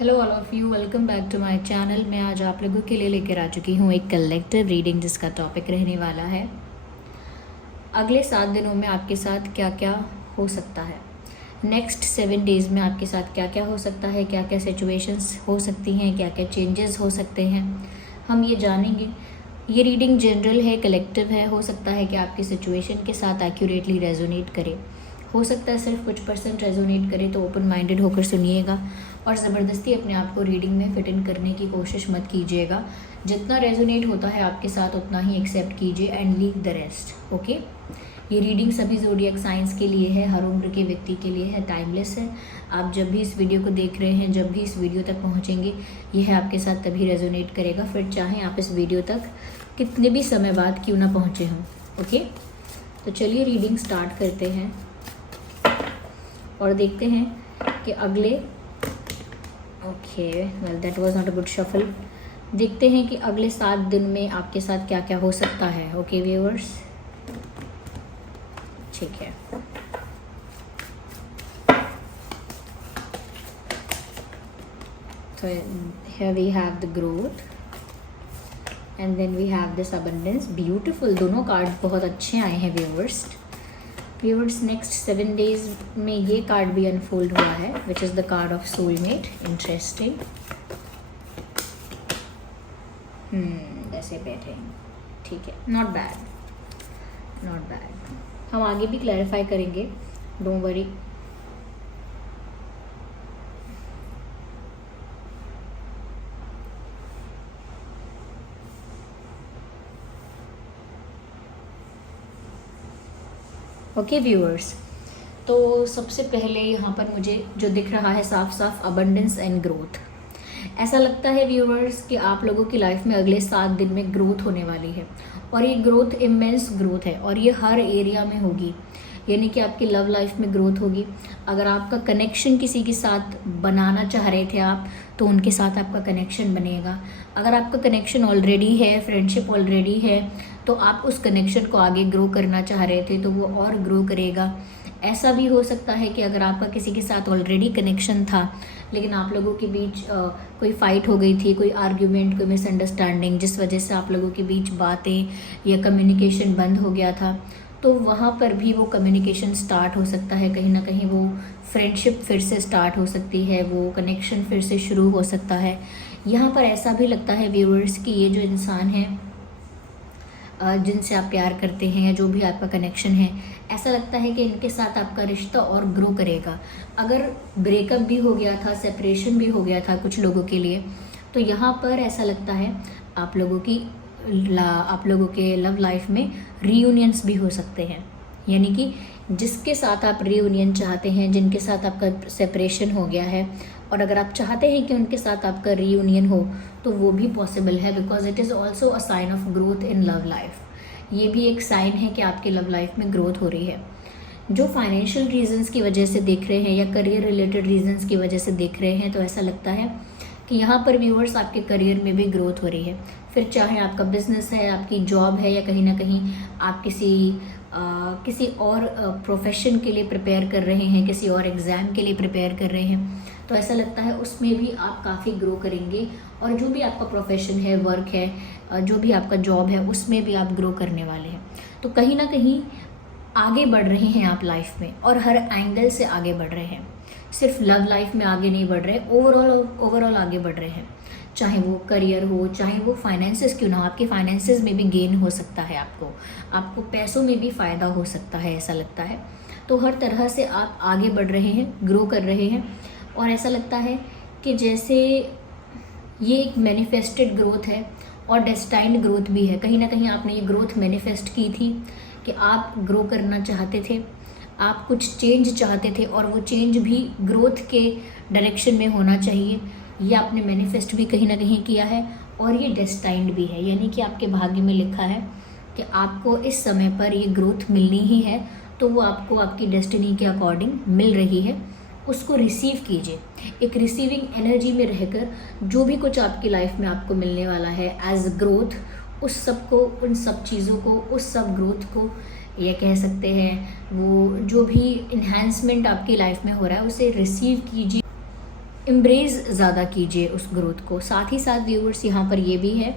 Hello all of you, welcome back to my channel. मैं आज आप लोगों के लिए लेकर आ चुकी हूँ एक कलेक्टिव रीडिंग जिसका टॉपिक रहने वाला है अगले 7 दिनों में आपके साथ क्या क्या हो सकता है। नेक्स्ट 7 डेज़ में आपके साथ क्या क्या हो सकता है, क्या क्या सिचुएशंस हो सकती हैं, क्या क्या चेंजेस हो सकते हैं, हम ये जानेंगे। ये रीडिंग जनरल है, कलेक्टिव है। हो सकता है कि आपकी सिचुएशन के साथ एक्यूरेटली रेजोनेट करे, हो सकता है सिर्फ कुछ % रेजोनेट करे। तो ओपन माइंडेड होकर सुनिएगा और ज़बरदस्ती अपने आप को रीडिंग में फिट इन करने की कोशिश मत कीजिएगा। जितना रेजोनेट होता है आपके साथ उतना ही एक्सेप्ट कीजिए and leave the rest. Okay, ये रीडिंग सभी ज़ोडिएक साइंस के लिए है, हर उम्र के व्यक्ति के लिए है, टाइमलेस है। आप जब भी इस वीडियो को देख रहे हैं, जब भी इस वीडियो तक पहुंचेंगे, यह आपके साथ तभी रेजोनेट करेगा, फिर चाहें आप इस वीडियो तक कितने भी समय बाद क्यों ना पहुँचे हों। ओके, तो चलिए रीडिंग स्टार्ट करते हैं और देखते हैं कि अगले well that was not a good shuffle. देखते हैं कि अगले 7 दिन में आपके साथ क्या क्या हो सकता है। ओके व्यूअर्स, ठीक है। तो here we have the growth and then we have this abundance, beautiful। दोनों कार्ड बहुत अच्छे आए हैं व्यूअर्स। नेक्स्ट 7 डेज में ये कार्ड भी अनफोल्ड हुआ है, which is the card of soulmate. Interesting. ऐसे बैठे हैं, ठीक है, नॉट बैड। हम आगे भी क्लैरिफाई करेंगे, डोंट वरी। ओके व्यूअर्स, तो सबसे पहले यहाँ पर मुझे जो दिख रहा है साफ साफ, अबंडेंस एंड ग्रोथ। ऐसा लगता है व्यूअर्स कि आप लोगों की लाइफ में अगले 7 दिन में ग्रोथ होने वाली है और ये ग्रोथ इमेंस ग्रोथ है और ये हर एरिया में होगी। यानी कि आपकी लव लाइफ में ग्रोथ होगी। अगर आपका कनेक्शन किसी के साथ बनाना चाह रहे थे आप, तो उनके साथ आपका कनेक्शन बनेगा। अगर आपका कनेक्शन ऑलरेडी है, फ्रेंडशिप ऑलरेडी है, तो आप उस कनेक्शन को आगे ग्रो करना चाह रहे थे तो वो और ग्रो करेगा। ऐसा भी हो सकता है कि अगर आपका किसी के साथ ऑलरेडी कनेक्शन था लेकिन आप लोगों के बीच कोई फाइट हो गई थी, कोई आर्ग्यूमेंट, कोई मिसअंडरस्टैंडिंग, जिस वजह से आप लोगों के बीच बातें या कम्युनिकेशन बंद हो गया था, तो वहाँ पर भी वो कम्युनिकेशन स्टार्ट हो सकता है। कहीं ना कहीं वो फ्रेंडशिप फिर से स्टार्ट हो सकती है, वो कनेक्शन फिर से शुरू हो सकता है। यहाँ पर ऐसा भी लगता है व्यूअर्स कि ये जो इंसान है जिनसे आप प्यार करते हैं या जो भी आपका कनेक्शन है, ऐसा लगता है कि इनके साथ आपका रिश्ता और ग्रो करेगा। अगर ब्रेकअप भी हो गया था, सेपरेशन भी हो गया था कुछ लोगों के लिए, तो यहाँ पर ऐसा लगता है आप लोगों के लव लाइफ में रीयूनियंस भी हो सकते हैं। यानी कि जिसके साथ आप रीयूनियन चाहते हैं, जिनके साथ आपका सेपरेशन हो गया है, और अगर आप चाहते हैं कि उनके साथ आपका रीयूनियन हो, तो वो भी पॉसिबल है, because it is also a sign of growth in love life. ये भी एक साइन है कि आपकी लव लाइफ में ग्रोथ हो रही है। जो फाइनेंशियल रीजंस की वजह से देख रहे हैं या करियर रिलेटेड रीजंस की वजह से देख रहे हैं, तो ऐसा लगता है कि यहाँ पर व्यूअर्स आपके करियर में भी ग्रोथ हो रही है। फिर चाहे आपका बिजनेस है, आपकी जॉब है, या कहीं ना कहीं आप किसी और प्रोफेशन के लिए प्रिपेयर कर रहे हैं, किसी और एग्ज़ाम के लिए प्रिपेयर कर रहे हैं, तो ऐसा लगता है उसमें भी आप काफ़ी ग्रो करेंगे। और जो भी आपका प्रोफेशन है, वर्क है, जो भी आपका जॉब है, उसमें भी आप ग्रो करने वाले हैं। तो कहीं ना कहीं आगे बढ़ रहे हैं आप लाइफ में, और हर एंगल से आगे बढ़ रहे हैं। सिर्फ लव लाइफ में आगे नहीं बढ़ रहे, ओवरऑल आगे बढ़ रहे हैं। चाहे वो करियर हो, चाहे वो फाइनेंसेस क्यों ना हो, आपके फाइनेंसेस में भी गेन हो सकता है, आपको पैसों में भी फ़ायदा हो सकता है, ऐसा लगता है। तो हर तरह से आप आगे बढ़ रहे हैं, ग्रो कर रहे हैं। और ऐसा लगता है कि जैसे ये एक मैनिफेस्टेड ग्रोथ है और डेस्टाइन्ड ग्रोथ भी है। कहीं ना कहीं आपने ये ग्रोथ मैनिफेस्ट की थी कि आप ग्रो करना चाहते थे, आप कुछ चेंज चाहते थे, और वो चेंज भी ग्रोथ के डायरेक्शन में होना चाहिए। ये आपने मैनिफेस्ट भी कहीं ना कहीं किया है और ये डेस्टाइन्ड भी है। यानी कि आपके भाग्य में लिखा है कि आपको इस समय पर ये ग्रोथ मिलनी ही है, तो वो आपको आपकी डेस्टिनी के अकॉर्डिंग मिल रही है। उसको रिसीव कीजिए, एक रिसीविंग एनर्जी में रहकर जो भी कुछ आपकी लाइफ में आपको मिलने वाला है एज ग्रोथ, उस सब को, उन सब चीज़ों को, उस सब ग्रोथ को, ये कह सकते हैं वो जो भी इन्हांसमेंट आपकी लाइफ में हो रहा है, उसे रिसीव कीजिए। एम्ब्रेस ज़्यादा कीजिए उस ग्रोथ को। साथ ही साथ व्यूअर्स यहाँ पर ये भी है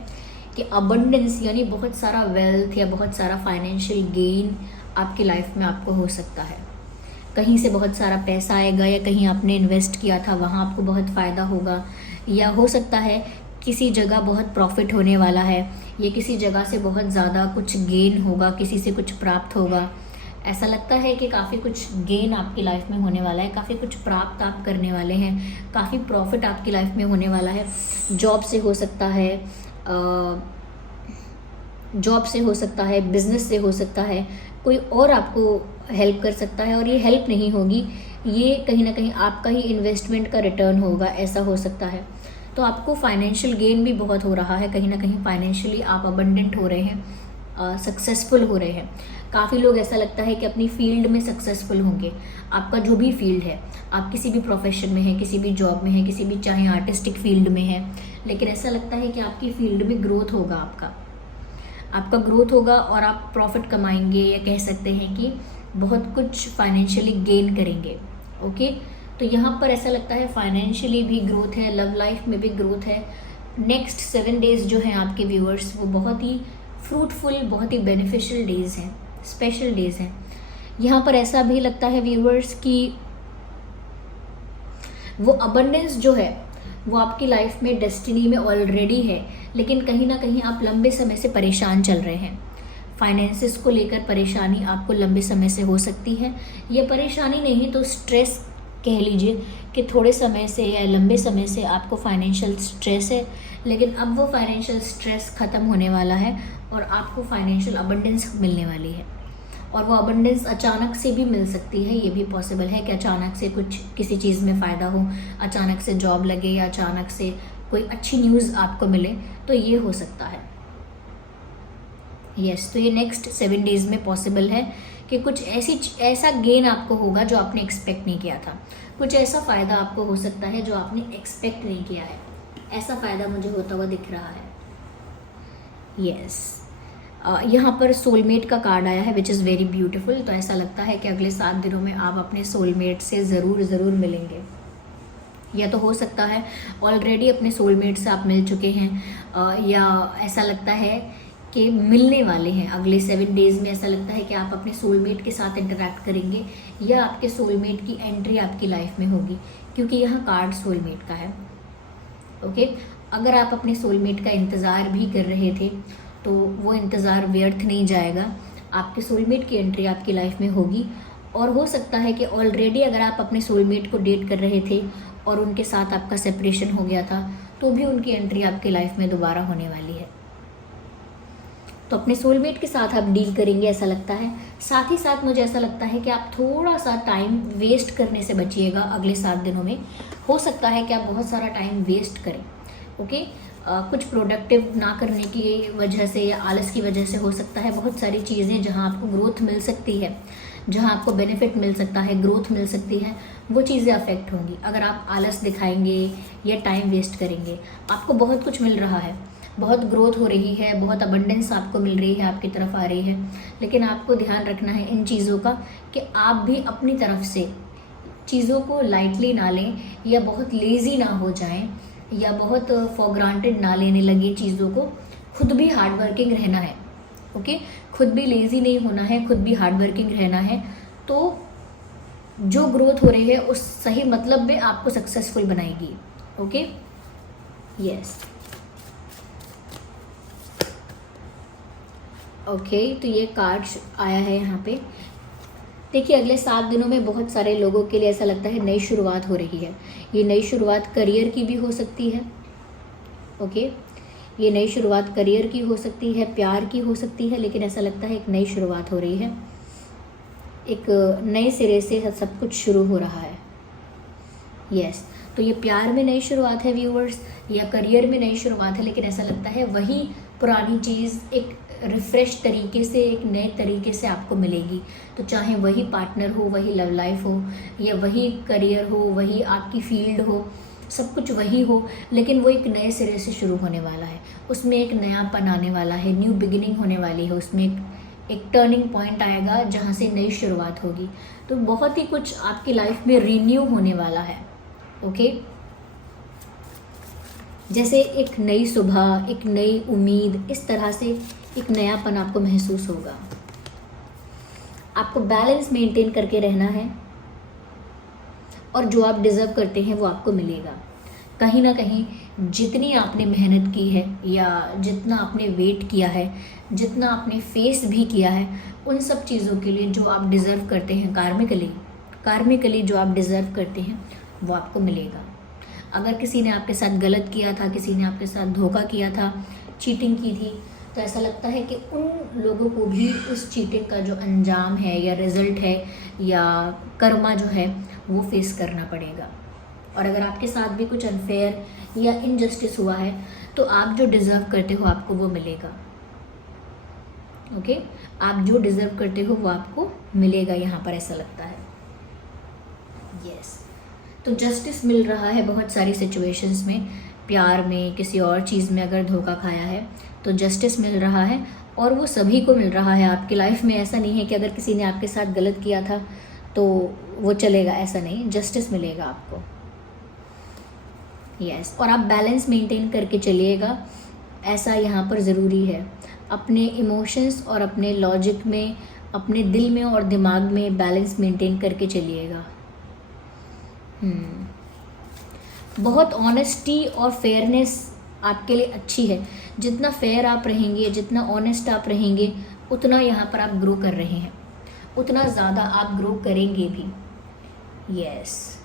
कि अबंडेंस यानी बहुत सारा वेल्थ या बहुत सारा फाइनेंशियल गेन आपकी लाइफ में आपको हो सकता है। कहीं से बहुत सारा पैसा आएगा या कहीं आपने इन्वेस्ट किया था वहाँ आपको बहुत फ़ायदा होगा, या हो सकता है किसी जगह बहुत प्रॉफिट होने वाला है, या किसी जगह से बहुत ज़्यादा कुछ गेन होगा, किसी से कुछ प्राप्त होगा। ऐसा लगता है कि काफ़ी कुछ गेन आपकी लाइफ में होने वाला है, काफ़ी कुछ प्राप्त आप करने वाले हैं, काफ़ी प्रॉफिट आपकी लाइफ में होने वाला है। जॉब से हो सकता है, जॉब से हो सकता है, बिजनेस से हो सकता है, कोई और आपको हेल्प कर सकता है, और ये हेल्प नहीं होगी, ये कहीं ना कहीं आपका ही इन्वेस्टमेंट का रिटर्न होगा, ऐसा हो सकता है। तो आपको फाइनेंशियल गेन भी बहुत हो रहा है, कहीं ना कहीं फाइनेंशियली आप अबंडेंट हो रहे हैं, सक्सेसफुल हो रहे हैं। काफ़ी लोग ऐसा लगता है कि अपनी फील्ड में सक्सेसफुल होंगे। आपका जो भी फील्ड है, आप किसी भी प्रोफेशन में हैं, किसी भी जॉब में हैं, किसी भी चाहे आर्टिस्टिक फील्ड में हैं, लेकिन ऐसा लगता है कि आपकी फील्ड में ग्रोथ होगा, आपका ग्रोथ होगा और आप प्रॉफिट कमाएंगे, या कह सकते हैं कि बहुत कुछ फाइनेंशियली गेन करेंगे। ओके, तो यहाँ पर ऐसा लगता है फाइनेंशियली भी ग्रोथ है, लव लाइफ में भी ग्रोथ है। नेक्स्ट 7 डेज जो हैं आपके व्यूअर्स, वो बहुत ही फ्रूटफुल, बहुत ही बेनिफिशियल डेज हैं, स्पेशल डेज हैं। यहाँ पर ऐसा भी लगता है व्यूअर्स कि वो अबंडेंस जो है वो आपकी लाइफ में डेस्टिनी में ऑलरेडी है, लेकिन कहीं ना कहीं आप लंबे समय से परेशान चल रहे हैं। फाइनेंसिस को लेकर परेशानी आपको लंबे समय से हो सकती है। ये परेशानी नहीं तो स्ट्रेस कह लीजिए कि थोड़े समय से या लंबे समय से आपको फाइनेंशियल स्ट्रेस है, लेकिन अब वो फाइनेंशियल स्ट्रेस ख़त्म होने वाला है और आपको फाइनेंशियल अबंडेंस मिलने वाली है। और वो अबंडेंस अचानक से भी मिल सकती है, ये भी पॉसिबल है कि अचानक से कुछ किसी चीज़ में फ़ायदा हो, अचानक से जॉब लगे या अचानक से कोई अच्छी न्यूज़ आपको मिले, तो ये हो सकता है। यस, तो ये नेक्स्ट 7 डेज़ में पॉसिबल है कि कुछ ऐसा गेन आपको होगा जो आपने एक्सपेक्ट नहीं किया था, कुछ ऐसा फ़ायदा आपको हो सकता है जो आपने एक्सपेक्ट नहीं किया है। ऐसा फ़ायदा मुझे होता हुआ दिख रहा है। यस, यहाँ पर सोलमेट का कार्ड आया है विच इज़ वेरी ब्यूटीफुल। तो ऐसा लगता है कि अगले 7 दिनों में आप अपने सोलमेट से ज़रूर मिलेंगे, या तो हो सकता है ऑलरेडी अपने सोलमेट से आप मिल चुके हैं, या ऐसा लगता है कि मिलने वाले हैं अगले 7 डेज़ में। ऐसा लगता है कि आप अपने सोलमेट के साथ इंटरेक्ट करेंगे, या आपके सोलमेट की एंट्री आपकी लाइफ में होगी, क्योंकि यहाँ कार्ड सोलमेट का है। ओके, अगर आप अपने सोलमेट का इंतज़ार भी कर रहे थे तो वो इंतज़ार व्यर्थ नहीं जाएगा, आपके सोलमेट की एंट्री आपकी लाइफ में होगी। और हो सकता है कि ऑलरेडी अगर आप अपने सोलमेट को डेट कर रहे थे और उनके साथ आपका सेपरेशन हो गया था, तो भी उनकी एंट्री आपकी लाइफ में दोबारा होने वाली है। तो अपने सोलमेट के साथ आप डील करेंगे, ऐसा लगता है। साथ ही साथ मुझे ऐसा लगता है कि आप थोड़ा सा टाइम वेस्ट करने से बचिएगा अगले 7 दिनों में। हो सकता है कि आप बहुत सारा टाइम वेस्ट करें। ओके, कुछ प्रोडक्टिव ना करने की वजह से या आलस की वजह से हो सकता है बहुत सारी चीज़ें जहां आपको ग्रोथ मिल सकती है, जहां आपको बेनिफिट मिल सकता है, ग्रोथ मिल सकती है, वो चीज़ें अफेक्ट होंगी। अगर आप आलस दिखाएंगे या टाइम वेस्ट करेंगे, आपको बहुत कुछ मिल रहा है, बहुत ग्रोथ हो रही है, बहुत अबंडेंस आपको मिल रही है, आपकी तरफ आ रही है, लेकिन आपको ध्यान रखना है इन चीज़ों का कि आप भी अपनी तरफ से चीज़ों को लाइटली ना लें, या बहुत लेज़ी ना हो जाएं, या बहुत फॉर ग्रांटेड ना लेने लगे चीज़ों को। खुद भी हार्ड वर्किंग रहना है। ओके, खुद भी लेज़ी नहीं होना है, खुद भी हार्ड वर्किंग रहना है, तो जो ग्रोथ हो रही है उस सही मतलब में आपको सक्सेसफुल बनाएगी। ओके, यस, ओके, तो ये कार्ड आया है यहाँ पे। देखिए, अगले 7 दिनों में बहुत सारे लोगों के लिए ऐसा लगता है नई शुरुआत हो रही है। ये नई शुरुआत करियर की भी हो सकती है। ओके, ये नई शुरुआत करियर की हो सकती है, प्यार की हो सकती है, लेकिन ऐसा लगता है एक नई शुरुआत हो रही है, एक नए सिरे से सब कुछ शुरू हो रहा है। यस, तो ये प्यार में नई शुरुआत है व्यूअर्स, या करियर में नई शुरुआत है, लेकिन ऐसा लगता है वही पुरानी चीज़ एक रिफ़्रेश तरीके से, एक नए तरीके से आपको मिलेगी। तो चाहे वही पार्टनर हो, वही लव लाइफ हो, या वही करियर हो, वही आपकी फील्ड हो, सब कुछ वही हो, लेकिन वो एक नए सिरे से शुरू होने वाला है, उसमें एक नयापन आने वाला है, न्यू बिगिनिंग होने वाली है, उसमें एक टर्निंग पॉइंट आएगा जहाँ से नई शुरुआत होगी। तो बहुत ही कुछ आपकी लाइफ में रीन्यू होने वाला है। ओके, जैसे एक नई सुबह, एक नई उम्मीद, इस तरह से एक नयापन आपको महसूस होगा। आपको बैलेंस मेंटेन करके रहना है और जो आप डिज़र्व करते हैं वो आपको मिलेगा। कहीं ना कहीं जितनी आपने मेहनत की है या जितना आपने वेट किया है, जितना आपने फेस भी किया है, उन सब चीज़ों के लिए जो आप डिज़र्व करते हैं कार्मिकली जो आप डिज़र्व करते हैं वो आपको मिलेगा। अगर किसी ने आपके साथ गलत किया था, किसी ने आपके साथ धोखा किया था, चीटिंग की थी, तो ऐसा लगता है कि उन लोगों को भी उस चीटिंग का जो अंजाम है या रिज़ल्ट है या कर्मा जो है वो फेस करना पड़ेगा। और अगर आपके साथ भी कुछ अनफेयर या इनजस्टिस हुआ है तो आप जो डिज़र्व करते हो आपको वो मिलेगा। ओके, आप जो डिज़र्व करते हो वो आपको मिलेगा, यहाँ पर ऐसा लगता है। यस, तो जस्टिस मिल रहा है बहुत सारी सिचुएशंस में, प्यार में, किसी और चीज़ में अगर धोखा खाया है तो जस्टिस मिल रहा है, और वो सभी को मिल रहा है आपकी लाइफ में। ऐसा नहीं है कि अगर किसी ने आपके साथ गलत किया था तो वो चलेगा, ऐसा नहीं, जस्टिस मिलेगा आपको। यस, और आप बैलेंस मेंटेन करके चलिएगा, ऐसा यहाँ पर ज़रूरी है। अपने इमोशंस और अपने लॉजिक में, अपने दिल में और दिमाग में बैलेंस मेंटेन करके चलिएगा। बहुत ऑनेस्टी और फेयरनेस आपके लिए अच्छी है। जितना फेयर आप रहेंगे, जितना ऑनेस्ट आप रहेंगे, उतना यहाँ पर आप ग्रो कर रहे हैं, उतना ज़्यादा आप ग्रो करेंगे भी। यस,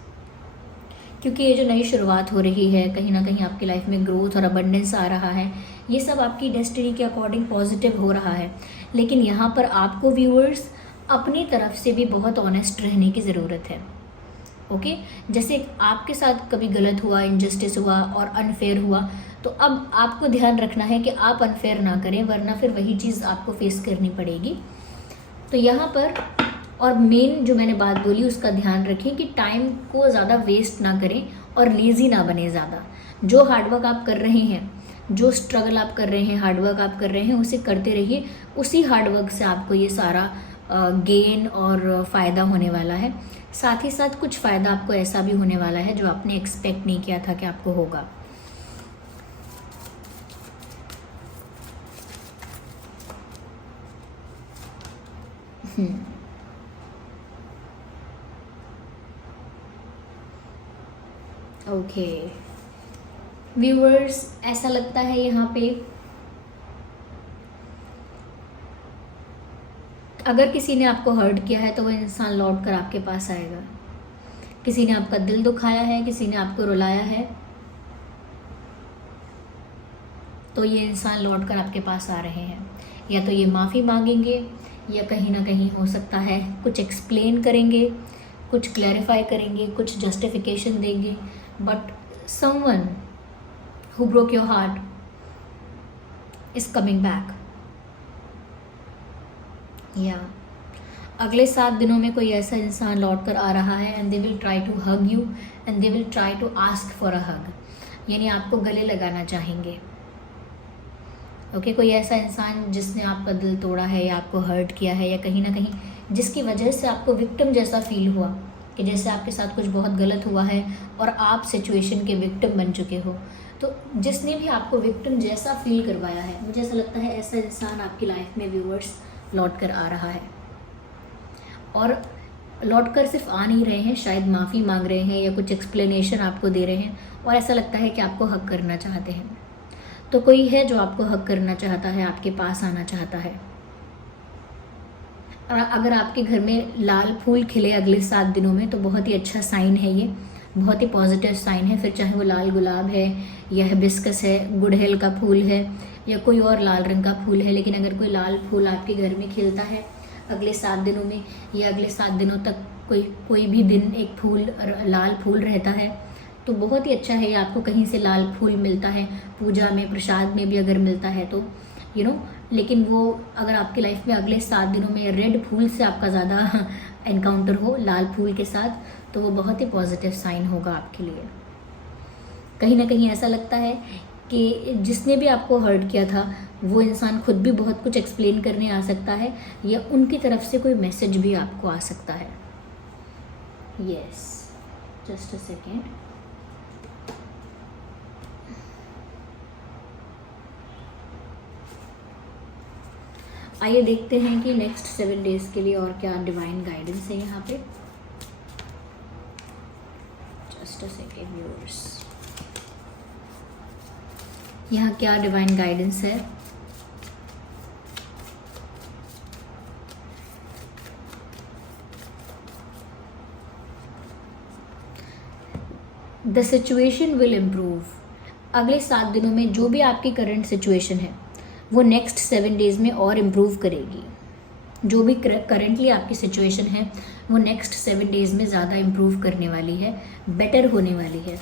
क्योंकि ये जो नई शुरुआत हो रही है, कहीं ना कहीं आपकी लाइफ में ग्रोथ और अबंडेंस आ रहा है, ये सब आपकी डेस्टिनी के अकॉर्डिंग पॉजिटिव हो रहा है। लेकिन यहाँ पर आपको व्यूअर्स अपनी तरफ से भी बहुत ऑनेस्ट रहने की ज़रूरत है। ओके, जैसे आपके साथ कभी गलत हुआ, इनजस्टिस हुआ और अनफेयर हुआ, तो अब आपको ध्यान रखना है कि आप अनफेयर ना करें, वरना फिर वही चीज़ आपको फेस करनी पड़ेगी। तो यहाँ पर और मेन जो मैंने बात बोली उसका ध्यान रखें कि टाइम को ज़्यादा वेस्ट ना करें और लेज़ी ना बने ज़्यादा। जो हार्डवर्क आप कर रहे हैं, जो स्ट्रगल आप कर रहे हैं, हार्डवर्क आप कर रहे हैं, उसे करते रहिए। उसी हार्डवर्क से आपको ये सारा गेन और फ़ायदा होने वाला है। साथ ही साथ कुछ फ़ायदा आपको ऐसा भी होने वाला है जो आपने एक्सपेक्ट नहीं किया था कि आपको होगा। ओके व्यूअर्स, ऐसा लगता है यहाँ पे अगर किसी ने आपको हर्ट किया है तो वो इंसान लौट कर आपके पास आएगा। किसी ने आपका दिल दुखाया है, किसी ने आपको रुलाया है, तो ये इंसान लौट कर आपके पास आ रहे हैं। या तो ये माफ़ी मांगेंगे या कहीं ना कहीं हो सकता है कुछ एक्सप्लेन करेंगे, कुछ क्लैरिफाई करेंगे, कुछ जस्टिफिकेशन देंगे। But someone who broke your heart is coming back. या अगले 7 दिनों में कोई ऐसा इंसान लौट कर आ रहा है and they will try to hug you and they will try to ask for a hug, यानी आपको गले लगाना चाहेंगे। ओके, कोई ऐसा इंसान जिसने आपका दिल तोड़ा है या आपको हर्ट किया है, या कहीं ना कहीं जिसकी वजह से आपको विक्टिम जैसा फील हुआ कि जैसे आपके साथ कुछ बहुत गलत हुआ है और आप सिचुएशन के विक्टिम बन चुके हो। तो जिसने भी आपको विक्टिम जैसा फील करवाया है, मुझे ऐसा लगता है ऐसा इंसान आपकी लाइफ में व्यूअर्स लौट कर आ रहा है। और लौट कर सिर्फ आ नहीं रहे हैं, शायद माफ़ी मांग रहे हैं या कुछ एक्सप्लेनेशन आपको दे रहे हैं, और ऐसा लगता है कि आपको हक करना चाहते हैं। तो कोई है जो आपको हक करना चाहता है, आपके पास आना चाहता है। और अगर आपके घर में लाल फूल खिले अगले 7 दिनों में तो बहुत ही अच्छा साइन है, ये बहुत ही पॉजिटिव साइन है। फिर चाहे वो लाल गुलाब है या हिबिस्कस है, गुड़हल का फूल है या कोई और लाल रंग का फूल है, लेकिन अगर कोई लाल फूल आपके घर में खिलता है अगले 7 दिनों में, या अगले 7 दिनों तक कोई भी दिन एक फूल लाल फूल रहता है, तो बहुत ही अच्छा है। आपको कहीं से लाल फूल मिलता है, पूजा में, प्रसाद में भी अगर मिलता है तो लेकिन वो अगर आपकी लाइफ में अगले 7 दिनों में रेड फूल से आपका ज़्यादा एनकाउंटर हो लाल फूल के साथ, तो वो बहुत ही पॉजिटिव साइन होगा आपके लिए। कहीं ना कहीं ऐसा लगता है कि जिसने भी आपको हर्ट किया था वो इंसान खुद भी बहुत कुछ एक्सप्लेन करने आ सकता है, या उनकी तरफ से कोई मैसेज भी आपको आ सकता है। Yes, just a second. आइए देखते हैं कि नेक्स्ट 7 डेज के लिए और क्या डिवाइन गाइडेंस है यहाँ पे। जस्ट अ सेकेंड व्यूअर्स, यहाँ क्या डिवाइन गाइडेंस है। The situation will improve. अगले 7 दिनों में जो भी आपकी करंट सिचुएशन है वो नेक्स्ट 7 डेज में और इम्प्रूव करेगी। जो भी करंटली आपकी सिचुएशन है वो नेक्स्ट 7 डेज में ज़्यादा इम्प्रूव करने वाली है, बेटर होने वाली है।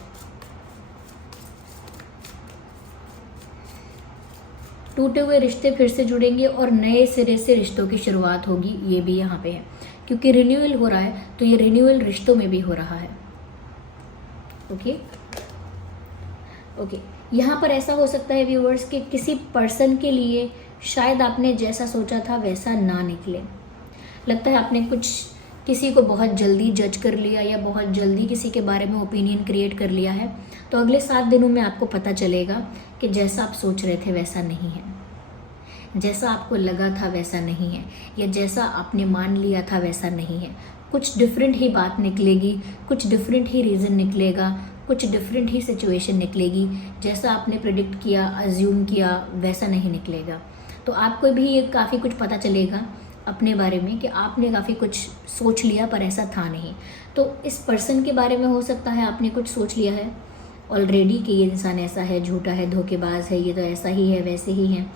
टूटे हुए रिश्ते फिर से जुड़ेंगे और नए सिरे से रिश्तों की शुरुआत होगी, ये भी यहाँ पे है, क्योंकि रिन्यूअल हो रहा है तो ये रिन्यूअल रिश्तों में भी हो रहा है। ओके, यहाँ पर ऐसा हो सकता है व्यूअर्स कि किसी पर्सन के लिए शायद आपने जैसा सोचा था वैसा ना निकले। लगता है आपने किसी को बहुत जल्दी जज कर लिया या बहुत जल्दी किसी के बारे में ओपिनियन क्रिएट कर लिया है। तो अगले 7 दिनों में आपको पता चलेगा कि जैसा आप सोच रहे थे वैसा नहीं है, जैसा आपको लगा था वैसा नहीं है, या जैसा आपने मान लिया था वैसा नहीं है। कुछ डिफरेंट ही बात निकलेगी, कुछ डिफरेंट ही रीज़न निकलेगा, कुछ डिफरेंट ही सिचुएशन निकलेगी। जैसा आपने प्रिडिक्ट किया, अज्यूम किया, वैसा नहीं निकलेगा। तो आपको भी ये काफ़ी कुछ पता चलेगा अपने बारे में कि आपने काफ़ी कुछ सोच लिया पर ऐसा था नहीं। तो इस पर्सन के बारे में हो सकता है आपने कुछ सोच लिया है ऑलरेडी कि ये इंसान ऐसा है, झूठा है, धोखेबाज है, ये तो ऐसा ही है, वैसे ही है।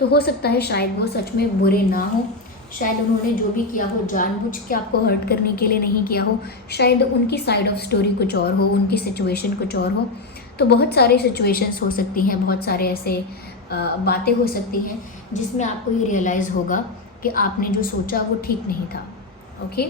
तो हो सकता है शायद वो सच में बुरे ना हो, शायद उन्होंने जो भी किया हो जानबूझ के आपको हर्ट करने के लिए नहीं किया हो, शायद उनकी साइड ऑफ स्टोरी कुछ और हो, उनकी सिचुएशन कुछ और हो। तो बहुत सारे सिचुएशंस हो सकती हैं, बहुत सारे ऐसे बातें हो सकती हैं जिसमें आपको ये रियलाइज़ होगा कि आपने जो सोचा वो ठीक नहीं था। Okay,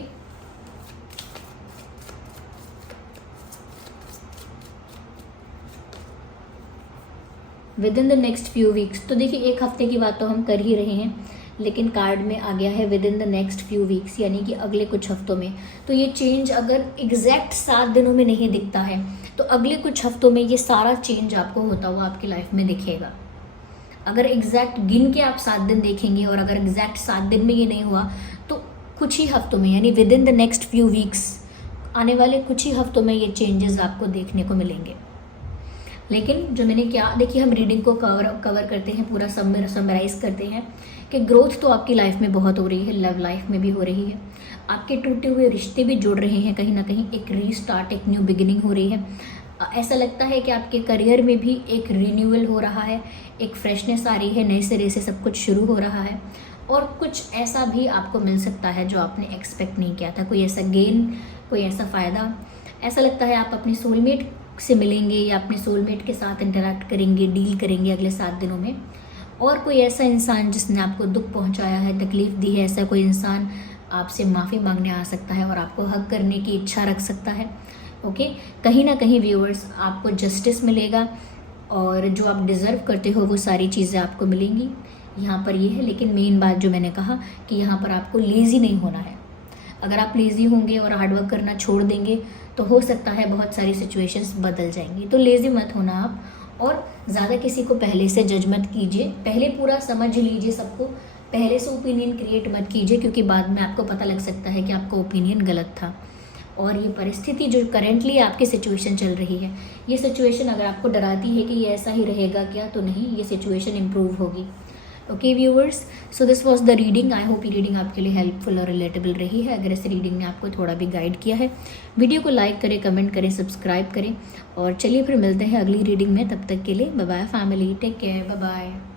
with in the next few weeks. तो देखिए 1 हफ्ते की बात तो हम कर ही रहे हैं, लेकिन कार्ड में आ गया है with in the next few weeks, यानी कि अगले कुछ हफ्तों में। तो ये चेंज अगर एग्जैक्ट 7 दिनों में नहीं दिखता है तो अगले कुछ हफ्तों में ये सारा चेंज आपको होता हुआ आपकी लाइफ में दिखेगा। अगर एग्जैक्ट गिन के आप 7 दिन देखेंगे और अगर एग्जैक्ट 7 दिन में ये नहीं हुआ तो कुछ ही हफ्तों में, यानी with in the next few weeks, आने वाले कुछ ही हफ्तों में ये चेंजेस आपको देखने को मिलेंगे। लेकिन जो मैंने क्या, देखिए हम रीडिंग को कवर करते हैं, पूरा समराइज करते हैं कि ग्रोथ तो आपकी लाइफ में बहुत हो रही है, लव लाइफ में भी हो रही है, आपके टूटे हुए रिश्ते भी जुड़ रहे हैं, कहीं ना कहीं एक रीस्टार्ट, एक न्यू बिगिनिंग हो रही है। ऐसा लगता है कि आपके करियर में भी एक रिन्यूअल हो रहा है, एक फ्रेशनेस आ रही है, नए सिरे से सब कुछ शुरू हो रहा है। और कुछ ऐसा भी आपको मिल सकता है जो आपने एक्सपेक्ट नहीं किया था, कोई ऐसा गेन, कोई ऐसा फ़ायदा। ऐसा लगता है आप अपने सोलमेट से मिलेंगे या अपने सोलमेट के साथ इंटरैक्ट करेंगे, डील करेंगे अगले 7 दिनों में। और कोई ऐसा इंसान जिसने आपको दुख पहुंचाया है, तकलीफ़ दी है, ऐसा कोई इंसान आपसे माफ़ी मांगने आ सकता है और आपको हग करने की इच्छा रख सकता है। ओके, कहीं ना कहीं व्यूअर्स आपको जस्टिस मिलेगा और जो आप डिज़र्व करते हो वो सारी चीज़ें आपको मिलेंगी। यहाँ पर ये है, लेकिन मेन बात जो मैंने कहा कि यहाँ पर आपको लेज़ी नहीं होना है। अगर आप लेज़ी होंगे और हार्डवर्क करना छोड़ देंगे तो हो सकता है बहुत सारी सिचुएशंस बदल जाएंगी। तो लेज़ी मत होना आप, और ज़्यादा किसी को पहले से जज मत कीजिए, पहले पूरा समझ लीजिए सबको, पहले से ओपिनियन क्रिएट मत कीजिए, क्योंकि बाद में आपको पता लग सकता है कि आपका ओपिनियन गलत था। और ये परिस्थिति जो करेंटली आपकी सिचुएशन चल रही है, ये सिचुएशन अगर आपको डराती है कि ये ऐसा ही रहेगा क्या, तो नहीं, ये सिचुएशन इम्प्रूव होगी। Okay viewers, so this was the reading. I hope ये रीडिंग आपके लिए हेल्पफुल और रिलेटेबल रही है। अगर इस रीडिंग ने आपको थोड़ा भी गाइड किया है, वीडियो को लाइक करें, कमेंट करें, सब्सक्राइब करें, और चलिए फिर मिलते हैं अगली रीडिंग में। तब तक के लिए bye bye family, take care, bye bye.